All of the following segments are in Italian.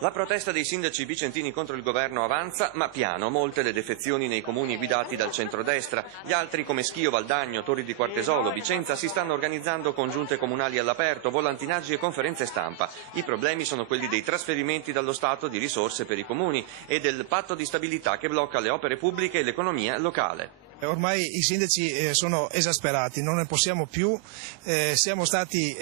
La protesta dei sindaci vicentini contro il governo avanza, ma piano. Molte le defezioni nei comuni guidati dal centrodestra. Gli altri, come Schio, Valdagno, Torri di Quartesolo, Vicenza, si stanno organizzando con giunte comunali all'aperto, volantinaggi e conferenze stampa. I problemi sono quelli dei trasferimenti dallo Stato di risorse per i comuni e del patto di stabilità che blocca le opere pubbliche e l'economia locale. Ormai i sindaci sono esasperati, non ne possiamo più, siamo stati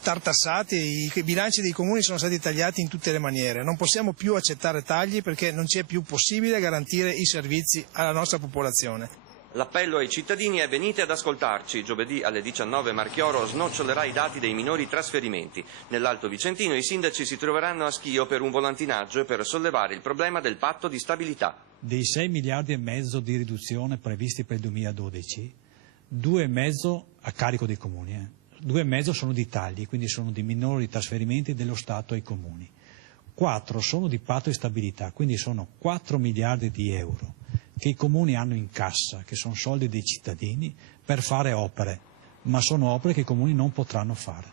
tartassati, i bilanci dei comuni sono stati tagliati in tutte le maniere, non possiamo più accettare tagli perché non ci è più possibile garantire i servizi alla nostra popolazione. L'appello ai cittadini è: venite ad ascoltarci. Giovedì alle 19 Marchioro snocciolerà i dati dei minori trasferimenti. Nell'Alto Vicentino i sindaci si troveranno a Schio per un volantinaggio e per sollevare il problema del patto di stabilità. Dei 6 miliardi e mezzo di riduzione previsti per il 2012, 2,5 a carico dei comuni. 2,5 sono di tagli, quindi sono di minori trasferimenti dello Stato ai comuni. 4 sono di patto di stabilità, quindi sono 4 miliardi di euro che i comuni hanno in cassa, che sono soldi dei cittadini, per fare opere, ma sono opere che i comuni non potranno fare.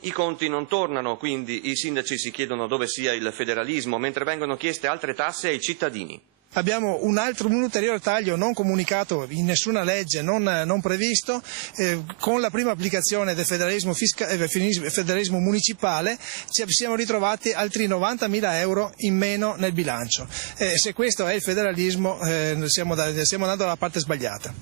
I conti non tornano, quindi i sindaci si chiedono dove sia il federalismo, mentre vengono chieste altre tasse ai cittadini. Abbiamo un ulteriore taglio non comunicato in nessuna legge, non previsto, con la prima applicazione del federalismo municipale ci siamo ritrovati altri 90.000 euro in meno nel bilancio. Se questo è il federalismo stiamo andando dalla parte sbagliata.